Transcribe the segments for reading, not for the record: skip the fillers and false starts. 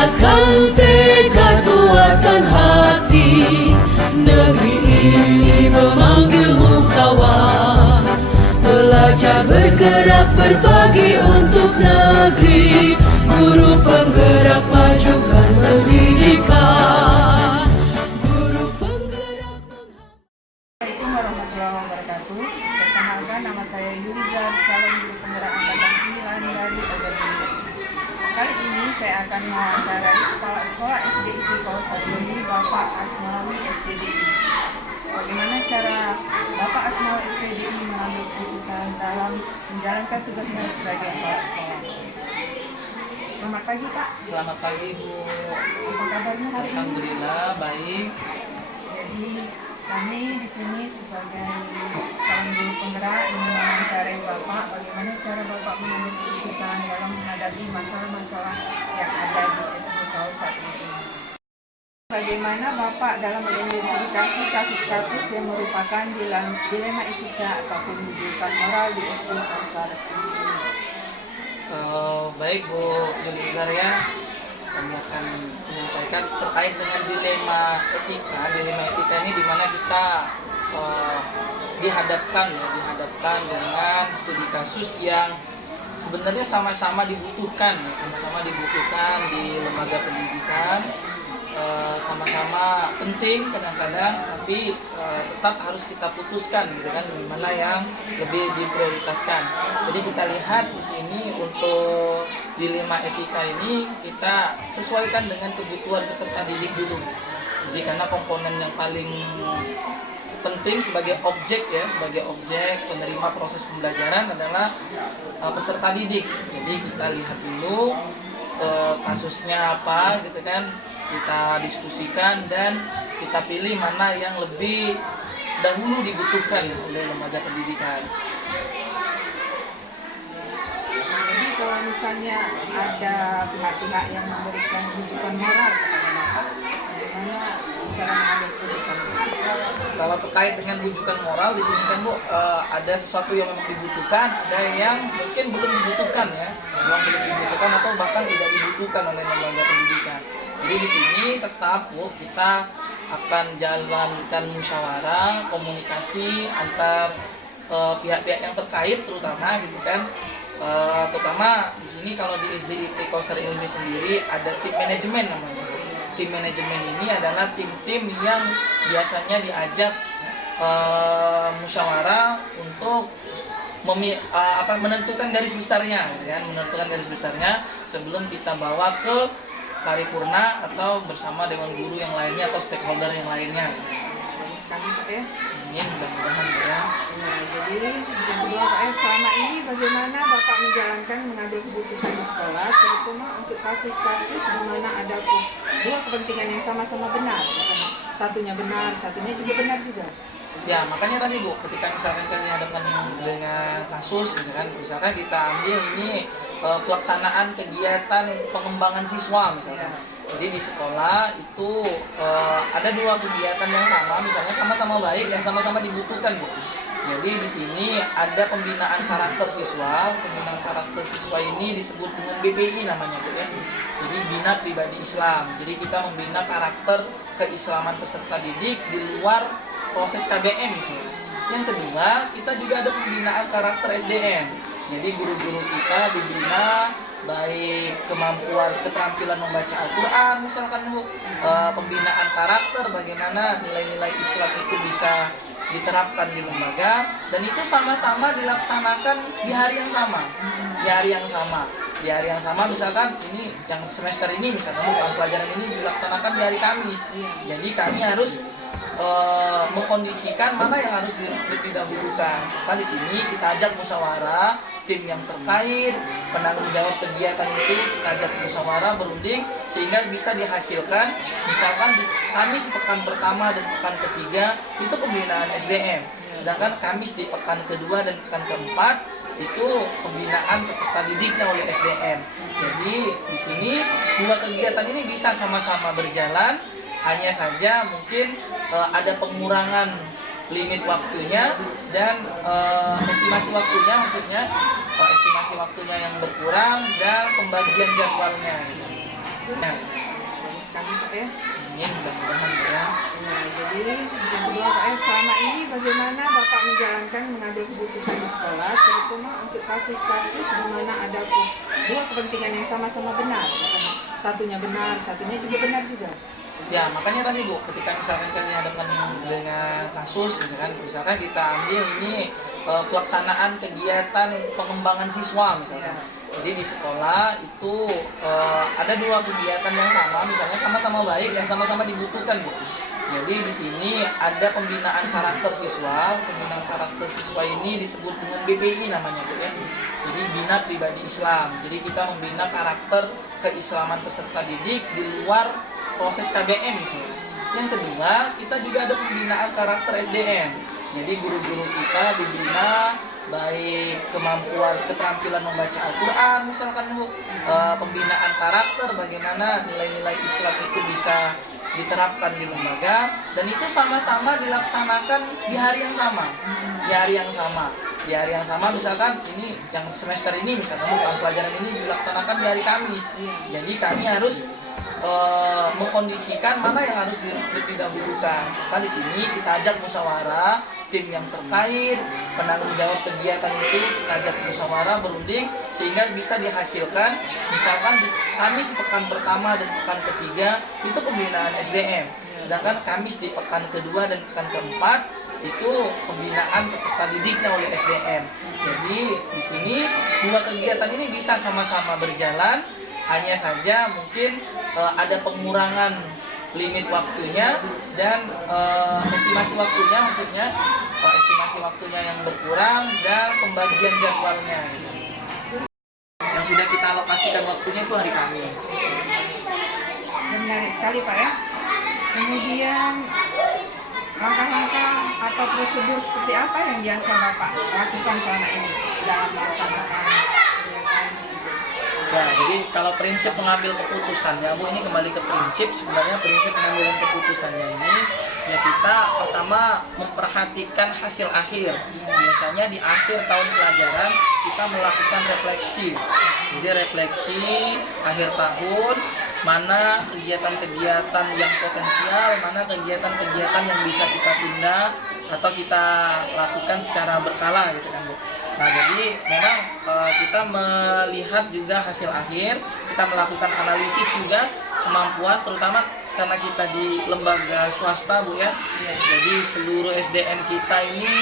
kuatkan tekad, kuatkan hati. Negeri ini memanggilmu kawan, belajar bergerak berbagi untuk negeri. Guru penggerak majukan pendidikan. Guru penggerak Assalamualaikum warahmatullahi wabarakatuh. Perkenalkan, nama saya Yurizar, calon guru penggerak angkatan 9 dari Ojabili. Kali ini saya akan mewawancarai Kepala Sekolah SDIT Kawasan Doli, Bapak Asmawi SPDI. Bagaimana cara Bapak Asmawi SPDI mengambil keputusan dalam menjalankan tugasnya sebagai kepala sekolah? Selamat pagi, Pak. Selamat pagi, Bu. Apa kabarnya hari ini? Alhamdulillah baik. Jadi kami di sini sebagai calon guru penggerak ingin mewawancarai Bapak bagaimana cara Bapak mengambil keputusan dalam menghadapi masalah-masalah yang ada di SD Kawasan ini. Bagaimana Bapak dalam mengidentifikasi kasus-kasus yang merupakan dilema etika ataupun rujukan moral di SD Kawasan ini? Baik, Bu Yulizar, ya. Kami akan menyampaikan terkait dengan dilema etika. Dilema etika ini di mana kita dihadapkan dengan studi kasus yang sebenarnya sama-sama dibutuhkan di lembaga pendidikan, sama-sama penting kadang-kadang, tapi tetap harus kita putuskan gitu kan, mana yang lebih diprioritaskan. Jadi kita lihat di sini untuk dilema etika ini kita sesuaikan dengan kebutuhan peserta didik dulu. Jadi karena komponen yang paling penting sebagai objek penerima proses pembelajaran adalah peserta didik. Jadi kita lihat dulu kasusnya apa gitu kan, kita diskusikan dan kita pilih mana yang lebih dahulu dibutuhkan oleh lembaga pendidikan. Jadi kalau misalnya ada pihak-pihak yang memberikan rujukan moral kepada Bapak, bagaimana cara mengambil keputusan? Kalau terkait dengan rujukan moral di sini kan, Bu, ada sesuatu yang memang dibutuhkan, ada yang mungkin belum dibutuhkan atau bahkan tidak dibutuhkan oleh lembaga pendidikan. Jadi di sini tetap, Bu, kita akan jalankan musyawarah, komunikasi antar pihak-pihak yang terkait terutama gitu kan. Terutama di sini kalau di SDIT Kawasan Ilmi sendiri ada tim manajemen namanya. Tim manajemen ini adalah tim-tim yang biasanya diajak musyawarah untuk menentukan garis besarnya, gitu kan? Menentukan garis besarnya sebelum kita bawa ke paripurna atau bersama dewan guru yang lainnya atau stakeholder yang lainnya. Bagus sekali, Pak, ya. Ini mudah-mudahan ya. Nah, jadi yang kedua, Pak, selama ini bagaimana Bapak menjalankan mengambil keputusan di sekolah, terutama untuk kasus-kasus di mana ada dua kepentingan yang sama-sama benar, satunya benar, satunya juga benar juga. Ya, makanya tadi, Bu, ketika misalkan kita dihadapkan dengan kasus, gitu kan, misalkan kita ambil ini pelaksanaan kegiatan pengembangan siswa misalkan. Jadi di sekolah itu ada dua kegiatan yang sama, misalnya sama-sama baik dan sama-sama dibutuhkan, Bu. Jadi di sini ada pembinaan karakter siswa. Pembinaan karakter siswa ini disebut dengan BPI namanya, Bu, ya. Jadi bina pribadi Islam. Jadi kita membina karakter keislaman peserta didik di luar proses KBM misalnya. Yang kedua, kita juga ada pembinaan karakter SDM. Jadi guru-guru kita dibina baik kemampuan keterampilan membaca Al-Quran misalkan, Bu, pembinaan karakter bagaimana nilai-nilai Islam itu bisa diterapkan di lembaga, dan itu sama-sama dilaksanakan di hari yang sama misalkan ini yang semester ini misalkan tahun pelajaran ini dilaksanakan di hari Kamis. Jadi kami harus mengkondisikan mana yang harus didahulukan. Maka di sini kita ajak musyawarah, tim yang terkait, penanggung jawab kegiatan itu kita ajak musyawarah berunding sehingga bisa dihasilkan. Misalkan di Kamis pekan pertama dan pekan ketiga itu pembinaan SDM, sedangkan Kamis di pekan kedua dan pekan keempat itu pembinaan peserta didiknya oleh SDM. Jadi di sini dua kegiatan ini bisa sama-sama berjalan. Hanya saja mungkin ada pengurangan limit waktunya dan estimasi waktunya yang berkurang dan pembagian jadwalnya. Ya, Bagus sekali Pak ya. amin, mudah-mudahan ya. Ya, jadi yang kedua Pak ya, selama ini bagaimana Bapak menjalankan mengambil keputusan di sekolah, terutama untuk kasus-kasus di mana ada dua kepentingan yang sama-sama benar, misalnya satunya benar, satunya juga benar juga. Ya, makanya tadi Bu, ketika misalkan kami dihadapkan dengan kasus, misalkan kita ambil ini pelaksanaan kegiatan pengembangan siswa misalkan. Jadi di sekolah itu ada dua kegiatan yang sama, misalnya sama-sama baik dan sama-sama dibutuhkan Bu. Jadi di sini ada pembinaan karakter siswa. Pembinaan karakter siswa ini disebut dengan BPI namanya Bu ya. Jadi Bina Pribadi Islam. Jadi kita membina karakter keislaman peserta didik di luar proses KBM misalnya. Yang kedua, kita juga ada pembinaan karakter SDM. Jadi guru-guru kita dibina baik kemampuan keterampilan membaca Al-Quran misalkan Bu, pembinaan karakter bagaimana nilai-nilai Islam itu bisa diterapkan di lembaga, dan itu sama-sama dilaksanakan di hari yang sama. Di hari yang sama misalkan ini yang semester ini misalkan pelajaran ini dilaksanakan di hari Kamis. Jadi kami harus mengkondisikan mana yang harus didahulukan. Nah, di sini kita ajak musyawarah, tim yang terkait, penanggung jawab kegiatan itu kita ajak musyawarah berunding sehingga bisa dihasilkan. Misalkan di Kamis pekan pertama dan pekan ketiga itu pembinaan SDM, sedangkan Kamis di pekan kedua dan pekan keempat itu pembinaan peserta didiknya oleh SDM. Jadi di sini dua kegiatan ini bisa sama-sama berjalan. Hanya saja mungkin ada pengurangan limit waktunya dan estimasi waktunya, maksudnya estimasi waktunya yang berkurang dan pembagian jadwalnya. Yang sudah kita alokasikan waktunya itu hari Kamis. Menarik sekali Pak ya. Kemudian langkah-langkah atau prosedur seperti apa yang biasa Bapak lakukan selama ini dalam melaksanakan kegiatan tersebut? Ya, jadi kalau prinsip mengambil keputusannya Bu, ini kembali ke prinsip. Sebenarnya prinsip pengambilan keputusannya ini ya kita pertama memperhatikan hasil akhir. Biasanya di akhir tahun pelajaran kita melakukan refleksi. Jadi refleksi akhir tahun, mana kegiatan-kegiatan yang potensial, mana kegiatan-kegiatan yang bisa kita tunda atau kita lakukan secara berkala gitu kan Bu. Nah, jadi memang kita melihat juga hasil akhir, kita melakukan analisis juga kemampuan, terutama karena kita di lembaga swasta Bu ya. Jadi seluruh SDM kita ini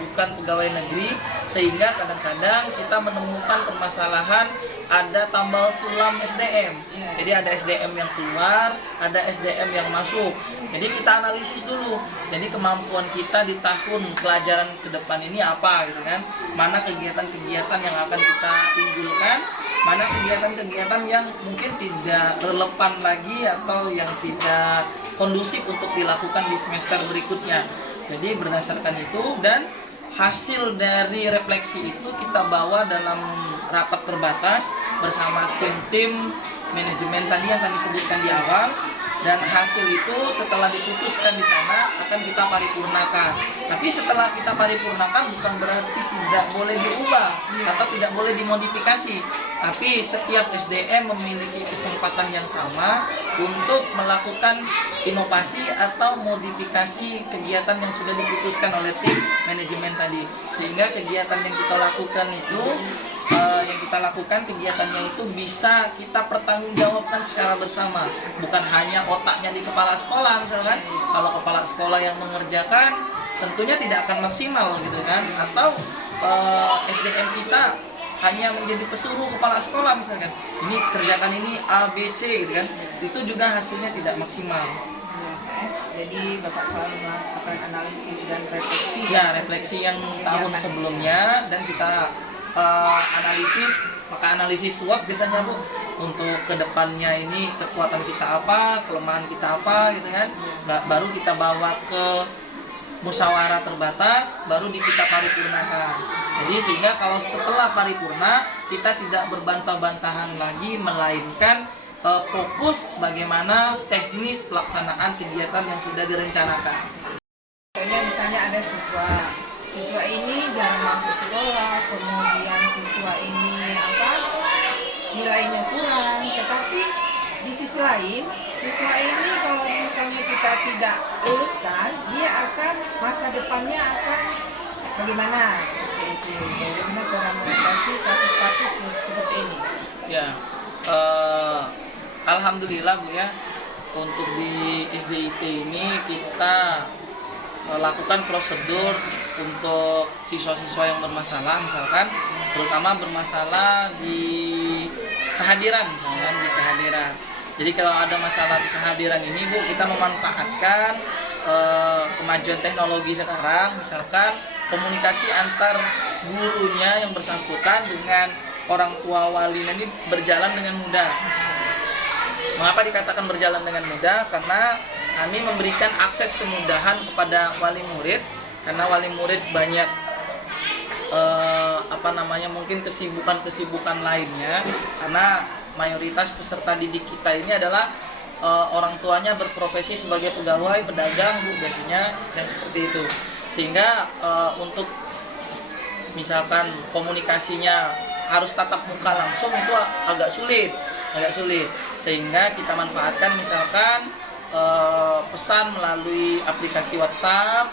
bukan pegawai negeri, sehingga kadang-kadang kita menemukan permasalahan ada tambal sulam SDM. Jadi ada SDM yang keluar, ada SDM yang masuk. Jadi kita analisis dulu. Jadi kemampuan kita di tahun pelajaran ke depan ini apa gitu kan? Mana kegiatan-kegiatan yang akan kita unggulkan, mana kegiatan-kegiatan yang mungkin tidak relevan lagi atau yang tidak kondusif untuk dilakukan di semester berikutnya. Jadi berdasarkan itu dan hasil dari refleksi itu kita bawa dalam rapat terbatas bersama tim-tim manajemen tadi yang kami sebutkan di awal, dan hasil itu setelah diputuskan di sana akan kita paripurnakan. Tapi setelah kita paripurnakan bukan berarti tidak boleh diubah atau tidak boleh dimodifikasi. Tapi setiap SDM memiliki kesempatan yang sama untuk melakukan inovasi atau modifikasi kegiatan yang sudah diputuskan oleh tim manajemen tadi. Sehingga kegiatan yang kita lakukan itu kegiatannya itu bisa kita pertanggungjawabkan secara bersama, bukan hanya otaknya di kepala sekolah misalkan. Kalau kepala sekolah yang mengerjakan tentunya tidak akan maksimal gitu kan, atau SDM kita hanya menjadi pesuruh kepala sekolah misalkan, ini kerjakan ini A, B, C gitu kan, itu juga hasilnya tidak maksimal. Jadi Bapak selalu melakukan analisis dan refleksi. Ya, refleksi yang tahun sebelumnya, dan kita analisis SWOT biasanya Bu, untuk kedepannya ini kekuatan kita apa, kelemahan kita apa gitu kan. Baru kita bawa ke musyawarah terbatas, baru kita paripurnakan. Jadi sehingga kalau setelah paripurna kita tidak berbantah-bantahan lagi, melainkan fokus bagaimana teknis pelaksanaan kegiatan yang sudah direncanakan. Misalnya ada siswa ini jarang masuk sekolah, kemudian siswa ini nilainya kurang, tetapi lain, siswa ini kalau misalnya kita tidak luluskan, dia akan masa depannya akan bagaimana seperti itu. Bagaimana cara mengatasi kasus-kasus seperti ini? Ya, alhamdulillah Bu ya, untuk di SDIT ini kita lakukan prosedur untuk siswa-siswa yang bermasalah, misalkan terutama bermasalah di kehadiran, misalkan di kehadiran. Jadi kalau ada masalah di kehadiran ini Bu, kita memanfaatkan kemajuan teknologi sekarang, misalkan komunikasi antar gurunya yang bersangkutan dengan orang tua wali ini berjalan dengan mudah. Mengapa dikatakan berjalan dengan mudah? Karena kami memberikan akses kemudahan kepada wali murid, karena wali murid banyak mungkin kesibukan lainnya, karena mayoritas peserta didik kita ini adalah orang tuanya berprofesi sebagai pegawai, pedagang Bu biasanya, dan seperti itu. Sehingga untuk misalkan komunikasinya harus tatap muka langsung itu agak sulit. Sehingga kita manfaatkan misalkan pesan melalui aplikasi WhatsApp.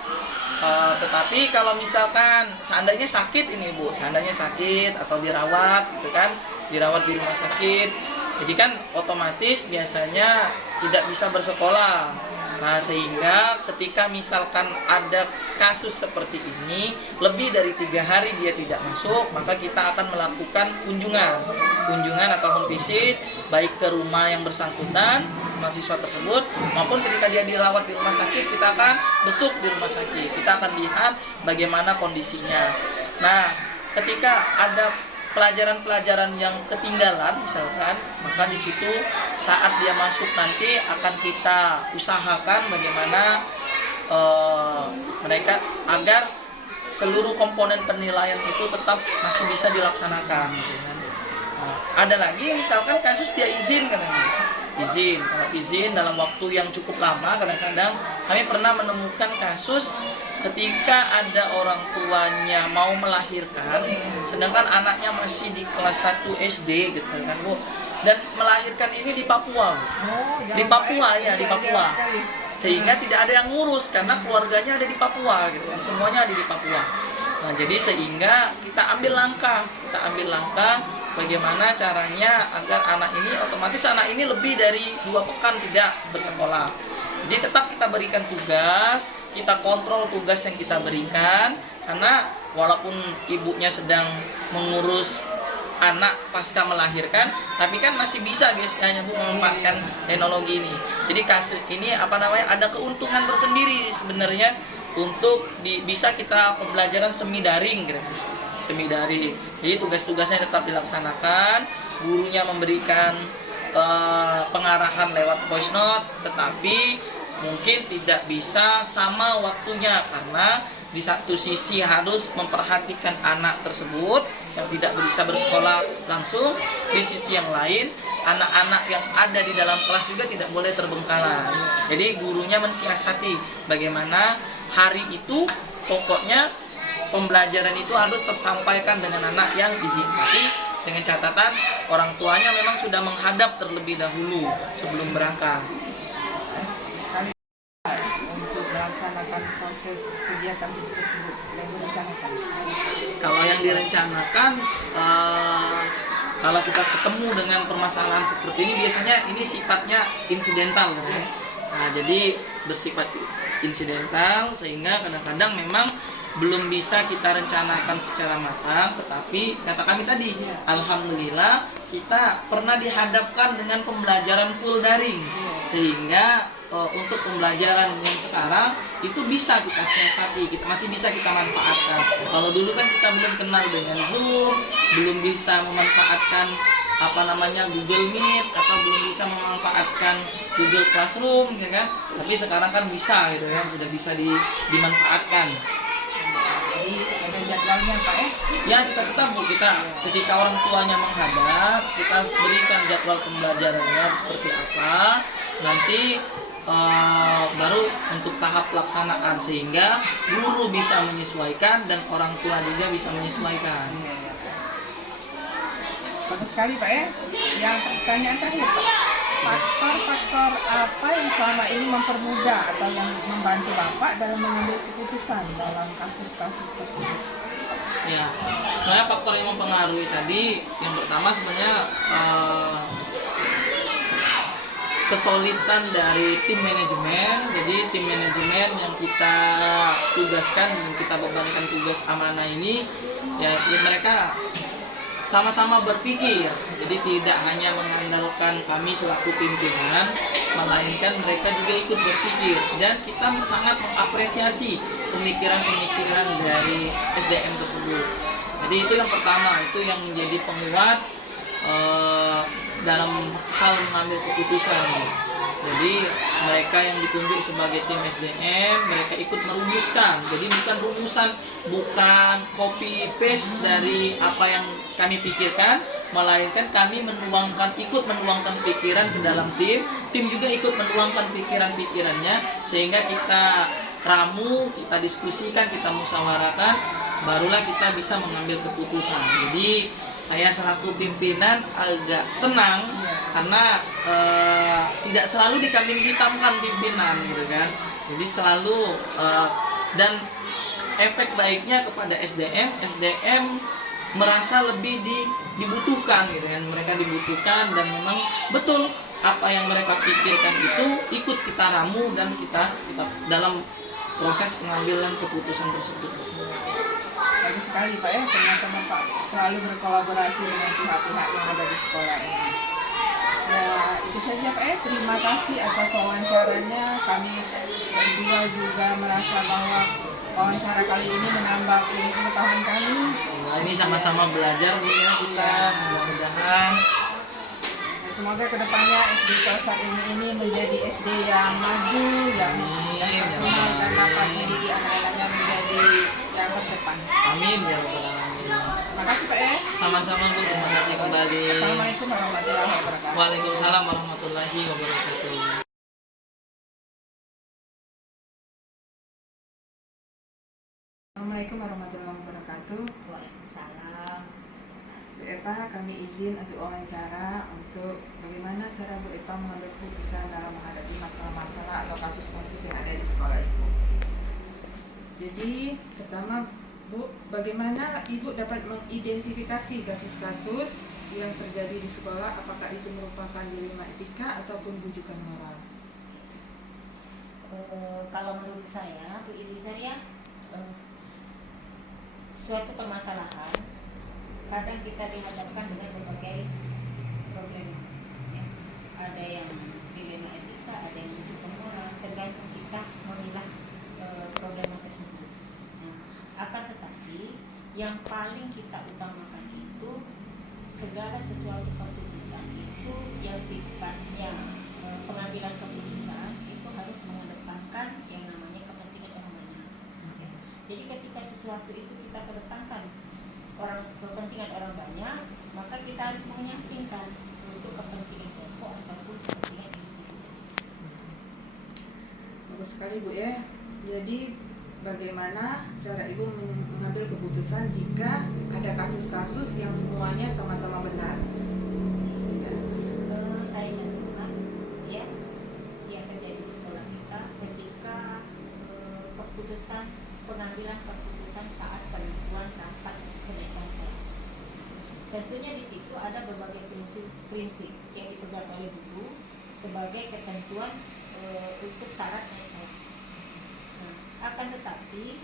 Tetapi kalau misalkan seandainya sakit ini Bu, seandainya sakit atau dirawat gitu kan, dirawat di rumah sakit, jadi kan otomatis biasanya tidak bisa bersekolah. Nah, sehingga ketika misalkan ada kasus seperti ini, lebih dari 3 hari dia tidak masuk, maka kita akan melakukan kunjungan atau home visit, baik ke rumah yang bersangkutan, mahasiswa tersebut, maupun ketika dia dirawat di rumah sakit, kita akan besuk di rumah sakit, kita akan lihat bagaimana kondisinya. Nah, ketika ada pelajaran-pelajaran yang ketinggalan misalkan, maka di situ saat dia masuk nanti akan kita usahakan bagaimana mereka agar seluruh komponen penilaian itu tetap masih bisa dilaksanakan. Nah, ada lagi misalkan kasus dia izin kalau izin dalam waktu yang cukup lama, kadang-kadang kami pernah menemukan kasus ketika ada orang tuanya mau melahirkan, sedangkan anaknya masih di kelas 1 SD gitu kan Bu, dan melahirkan ini di Papua, di Papua, sehingga tidak ada yang ngurus karena keluarganya ada di Papua gitu kan, semuanya ada di Papua. Nah, jadi sehingga kita ambil langkah bagaimana caranya agar anak ini lebih dari 2 pekan tidak bersekolah. Jadi tetap kita berikan tugas, kita kontrol tugas yang kita berikan, karena walaupun ibunya sedang mengurus anak pasca melahirkan, tapi kan masih bisa biasanya Bu memanfaatkan teknologi ini. Jadi kasus ini ada keuntungan tersendiri sebenarnya untuk bisa kita pembelajaran semi daring gitu. Jadi tugas-tugasnya tetap dilaksanakan, gurunya memberikan pengarahan lewat voice note, tetapi mungkin tidak bisa sama waktunya karena di satu sisi harus memperhatikan anak tersebut yang tidak bisa bersekolah langsung, di sisi yang lain anak-anak yang ada di dalam kelas juga tidak boleh terbengkalai. Jadi gurunya mensiasati bagaimana hari itu pokoknya pembelajaran itu harus tersampaikan dengan anak yang izin, tapi dengan catatan orang tuanya memang sudah menghadap terlebih dahulu sebelum berangkat. Untuk melaksanakan proses kegiatan tersebut yang direncanakan. Kalau yang direncanakan, kalau kita ketemu dengan permasalahan seperti ini, biasanya ini sifatnya insidental kan ya. Nah, jadi bersifat insidental sehingga kadang-kadang memang belum bisa kita rencanakan secara matang, tetapi kata kami tadi, alhamdulillah kita pernah dihadapkan dengan pembelajaran full daring, sehingga untuk pembelajaran yang sekarang itu bisa kita siasati, masih bisa kita manfaatkan. Kalau dulu kan kita belum kenal dengan Zoom, belum bisa memanfaatkan Google Meet, atau belum bisa memanfaatkan Google Classroom, ya kan? Tapi sekarang kan bisa, gitu kan, sudah bisa dimanfaatkan. Jadi ada jadwalnya Pak ya? Ya, kita tetap Bu, ketika orang tuanya menghadap, kita berikan jadwal pembelajarannya seperti apa, nanti baru untuk tahap pelaksanaan sehingga guru bisa menyesuaikan dan orang tua juga bisa menyesuaikan. Bagus sekali Pak ya. Yang pertanyaan terakhir Pak. faktor-faktor apa yang selama ini mempermudah atau yang membantu Bapak dalam mengambil keputusan dalam kasus-kasus tersebut? Ya, sebenarnya faktor yang mempengaruhi tadi, yang pertama sebenarnya kesulitan dari tim manajemen. Jadi tim manajemen yang kita tugaskan dan kita bebankan tugas amanah ini, ya mereka sama-sama berpikir. Jadi tidak hanya mengandalkan kami selaku pimpinan, melainkan mereka juga ikut berpikir. Dan kita sangat mengapresiasi pemikiran-pemikiran dari SDM tersebut. Jadi itu yang pertama, itu yang menjadi penguat dalam hal mengambil keputusan. Jadi mereka yang ditunjuk sebagai tim SDM, mereka ikut merumuskan. Jadi bukan rumusan, bukan copy paste dari apa yang kami pikirkan, melainkan kami ikut menuangkan pikiran ke dalam tim. Tim juga ikut menuangkan pikiran-pikirannya, sehingga kita ramu, kita diskusikan, kita musyawarahkan, barulah kita bisa mengambil keputusan. Jadi saya selaku pimpinan agak tenang karena tidak selalu dikambing hitamkan pimpinan gitu kan. Jadi selalu dan efek baiknya kepada SDM merasa lebih dibutuhkan gitu kan. Mereka dibutuhkan dan memang betul apa yang mereka pikirkan itu ikut kita ramu dan kita dalam proses pengambilan keputusan tersebut. Bagus sekali Pak ya, ternyata Bapak selalu berkolaborasi dengan pihak-pihak yang ada di sekolah ini. Ya itu saja Pak ya, terima kasih atas wawancaranya. Kami berdua juga merasa bahwa wawancara kali ini menambah ilmu pengetahuan kami. Nah, ini sama-sama belajar Bu ya kita, mudah-mudahan. Semoga kedepannya SD Pelosok ini menjadi SD yang maju, yang terkenal dan dapat mendidik anak-anaknya menjadi yang terdepan. Amin ya rabbal alamin. Terima kasih Pak ya. Sama-sama Bu, terima kasih kembali. Assalamualaikum warahmatullahi wabarakatuh. Waalaikumsalam warahmatullahi wabarakatuh. Assalamualaikum warahmatullahi wabarakatuh. Waalaikumsalam. Bu Epa, kami izin untuk wawancara untuk bagaimana cara Bu Epa mengambil keputusan dalam menghadapi masalah-masalah atau kasus-kasus yang ada di sekolah Ibu. Jadi, pertama Bu, bagaimana Ibu dapat mengidentifikasi kasus-kasus yang terjadi di sekolah, apakah itu merupakan dilema etika ataupun bujukan moral? Kalau menurut saya, Bu Elizar ya, suatu permasalahan kadang kita dihadapkan dengan berbagai problem ya. Ada yang dilema etika, ada yang bujukan moral, tergantung kita memilah problem tersebut. Nah, akan tetapi yang paling kita utamakan itu segala sesuatu keputusan itu yang sifatnya pengambilan keputusan itu harus mengedepankan yang namanya kepentingan orang banyak ya. Jadi ketika sesuatu itu kita kedepankan kepentingan orang banyak, maka kita harus menyampingkan untuk kepentingan kelompok ataupun kepentingan individu. Bagus sekali Bu ya. Jadi bagaimana cara Ibu mengambil keputusan jika ada kasus-kasus yang semuanya sama-sama benar? Ya. Saya contohkan ya yang terjadi di sekolah kita ketika pengambilan keputusan saat penentuan rapat kenaikan kelas. Tentunya di situ ada berbagai prinsip yang dipegang oleh guru sebagai ketentuan untuk syarat naik kelas. Nah, akan tetapi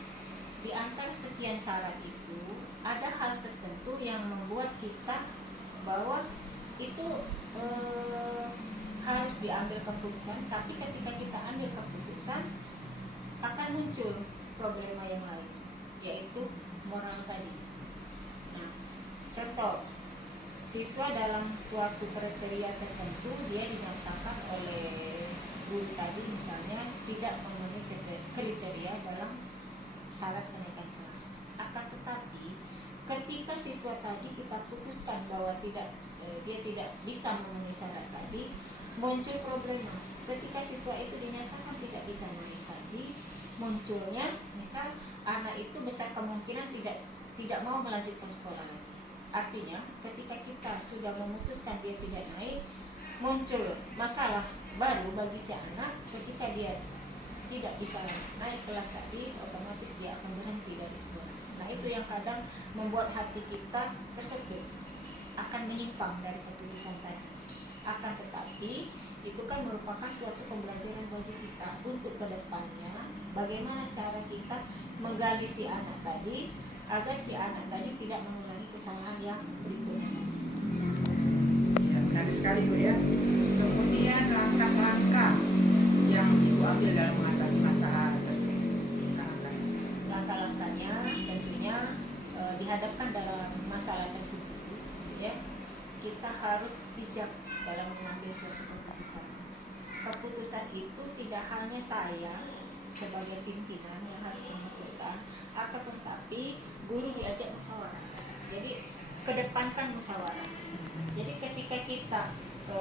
di antara sekian syarat itu ada hal tertentu yang membuat kita bahwa itu harus diambil keputusan, tapi ketika kita ambil keputusan akan muncul problema yang lain, yaitu moral tadi. Nah, contoh, siswa dalam suatu kriteria tertentu dia dinyatakan oleh guru tadi misalnya tidak memenuhi kriteria dalam syarat kenaikan kelas. Akan tetapi ketika siswa tadi kita putuskan bahwa dia tidak bisa memenuhi syarat tadi, muncul problema. Ketika siswa itu dinyatakan tidak bisa memenuhi tadi, munculnya misal anak itu besar kemungkinan tidak mau melanjutkan sekolah lagi. Artinya ketika kita sudah memutuskan dia tidak naik, muncul masalah baru bagi si anak ketika dia tidak bisa naik kelas tadi, otomatis dia akan berhenti dari sekolah. Nah itu yang kadang membuat hati kita terkejut, akan menyimpang dari keputusan tadi. Akan tetapi itu kan merupakan suatu pembelajaran bagi kita untuk kedepannya, bagaimana cara kita menggali si anak tadi agar si anak tadi tidak mengulangi kesalahan yang berikutnya. Ya, benar sekali Bu ya. Kemudian langkah-langkah yang Ibu ambil dalam mengatasi masalah tersebut. Langkah-langkahnya tentunya dihadapkan dalam masalah tersebut, ya kita harus bijak dalam mengambil suatu keputusan. Keputusan itu tidak hanya saya sebagai pimpinan yang harus memutuskan, akan tetapi guru diajak musyawarah. Jadi kedepankan musyawarah. Jadi ketika kita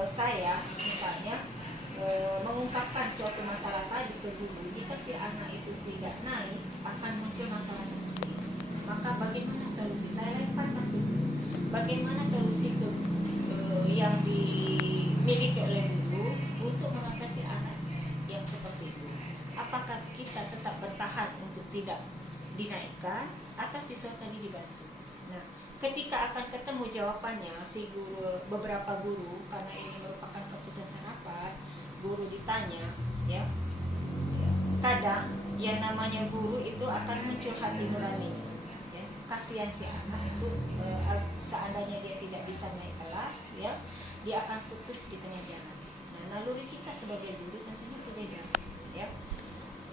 saya misalnya mengungkapkan suatu masalah tadi ke guru, jika si anak itu tidak naik, akan muncul masalah seperti itu. Maka bagaimana solusi? Saya lemparkan ke guru. Bagaimana solusi ke yang dimiliki oleh guru untuk mengatasi anak yang seperti itu? Apakah kita tetap bertahan untuk tidak dinaikkan atau siswa tadi dibantu? Nah, ketika akan ketemu jawabannya si guru, beberapa guru, karena ini merupakan keputusan rapat, guru ditanya, ya kadang yang namanya guru itu akan muncul hati nurani, ya kasihan si anak itu seandainya dia tidak bisa naik kelas, ya dia akan putus di tengah jalan. Nah naluri kita sebagai guru tentunya berbeda, ya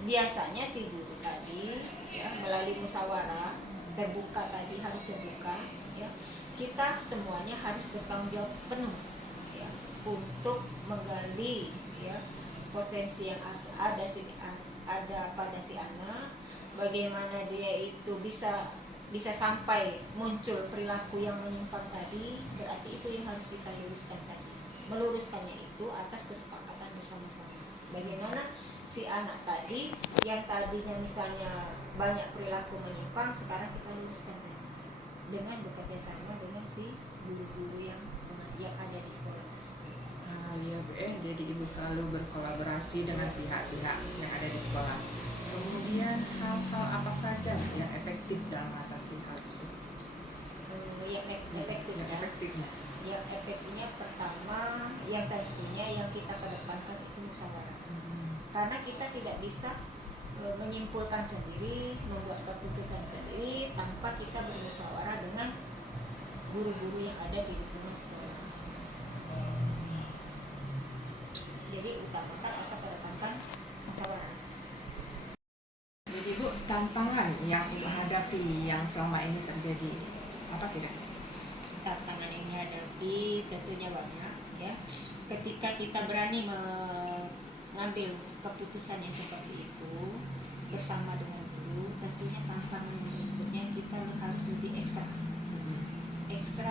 biasanya si guru tadi ya melalui musyawarah terbuka tadi, harus terbuka, ya kita semuanya harus bertanggung jawab penuh, ya untuk menggali ya potensi yang ada pada si anak, bagaimana dia itu bisa sampai muncul perilaku yang menyimpang tadi. Berarti itu yang harus kita luruskan tadi. Meluruskannya itu atas kesepakatan bersama-sama. Bagaimana si anak tadi yang tadinya misalnya banyak perilaku menyimpang, sekarang kita luruskan tadi dengan bekerja sama dengan si guru-guru yang ada di sekolah tersebut. Iya Bu, jadi Ibu selalu berkolaborasi dengan pihak-pihak yang ada di sekolah. Kemudian hal-hal apa saja yang efektif dalam mengatasi hal tersebut? Efektifnya. Yang efektifnya pertama, yang tentunya yang kita kedepankan itu musyawarah. Karena kita tidak bisa menyimpulkan sendiri, membuat keputusan sendiri tanpa kita bermusyawarah dengan guru-guru yang ada di lingkungan sekolah. Jadi utamakan atau kedepankan musyawarah. Jadi Bu, tantangan yang Ibu hadapi yang selama ini terjadi apa tidak? Tantangan yang dihadapi tentunya banyak, ya. Ketika kita berani mengambil keputusan yang seperti itu bersama dengan guru, tentunya tantangan berikutnya kita harus lebih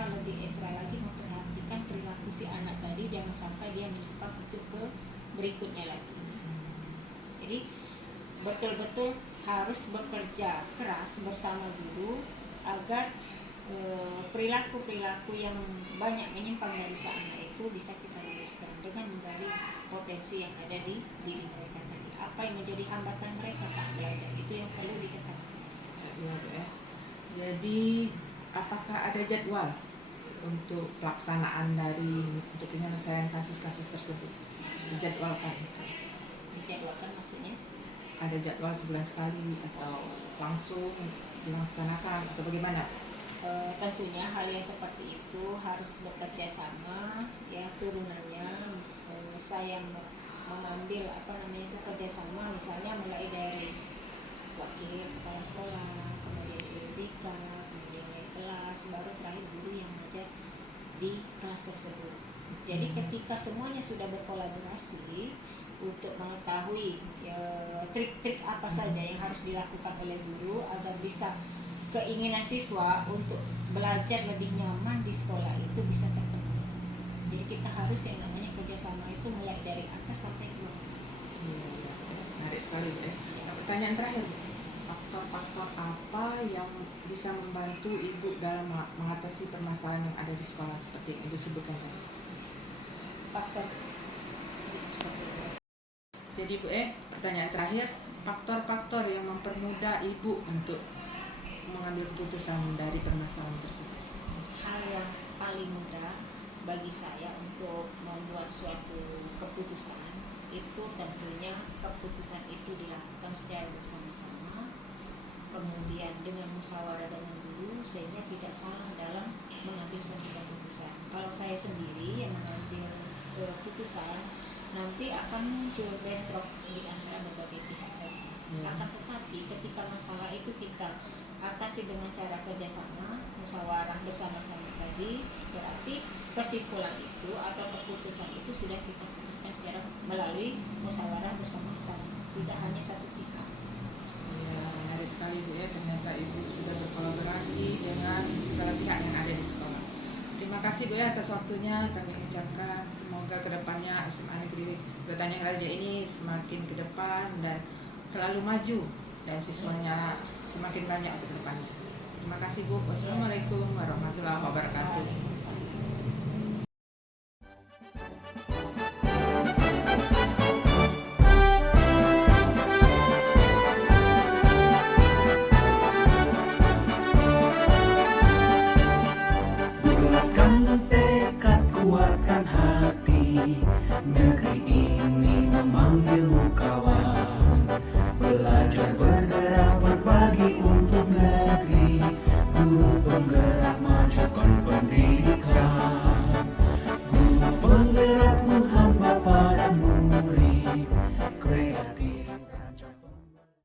lebih ekstra lagi memperhatikan perilaku si anak tadi, jangan sampai dia menyimpang untuk ke berikutnya lagi. Jadi betul-betul harus bekerja keras bersama guru agar perilaku-perilaku yang banyak menyimpang dari si anak itu bisa kita luruskan dengan menggali potensi yang ada di diri mereka tadi. Apa yang menjadi hambatan mereka saat belajar, itu yang perlu diketahui. Ya. Jadi apakah ada jadwal untuk pelaksanaan untuk penyelesaian kasus-kasus tersebut? Dijadwalkan? Dijadwalkan maksudnya? Ada jadwal sebulan sekali atau langsung dilaksanakan atau bagaimana? Tentunya hal yang seperti itu harus bekerja sama, ya turunannya saya mengambil bekerja sama, misalnya mulai dari wakil kepala sekolah, kemudian guru BK, kemudian wali kelas, baru terakhir guru yang mengajar di kelas tersebut. Jadi ketika semuanya sudah berkolaborasi untuk mengetahui trik-trik apa saja yang harus dilakukan oleh guru agar bisa keinginan siswa untuk belajar lebih nyaman di sekolah itu bisa terpenuhi. Jadi kita harus yang namanya kerjasama itu mulai dari atas sampai ke bawah. Menarik sekali ya. Pertanyaan terakhir, faktor-faktor apa yang bisa membantu Ibu dalam mengatasi permasalahan yang ada di sekolah seperti yang Ibu sebutkan tadi? faktor. Jadi Bu pertanyaan terakhir, faktor-faktor yang mempermudah Ibu untuk mengambil keputusan dari permasalahan tersebut. Hal yang paling mudah bagi saya untuk membuat suatu keputusan itu tentunya keputusan itu dilakukan secara bersama-sama, kemudian dengan musyawarah dengan guru, sehingga tidak salah dalam mengambil suatu keputusan. Kalau saya sendiri yang mengambil keputusan, nanti akan muncul bentrok di antara berbagai pihak tadi. Akan tetapi ketika masalah itu kita atasi dengan cara kerjasama, musyawarah bersama-sama tadi, berarti kesimpulan itu atau keputusan itu sudah kita putuskan secara melalui musyawarah bersama-sama, tidak hanya satu pihak. Ya, menarik sekali Bu ternyata Ibu sudah berkolaborasi dengan segala pihak yang ada di sekolah. Terima kasih Bu atas waktunya. Kami ucapkan semoga kedepannya SMA Negeri Tanjung Raja ini semakin ke depan dan selalu maju dan siswanya semakin banyak untuk kedepannya. Terima kasih Bu. Wassalamualaikum warahmatullahi wabarakatuh. Waalaikumsalam.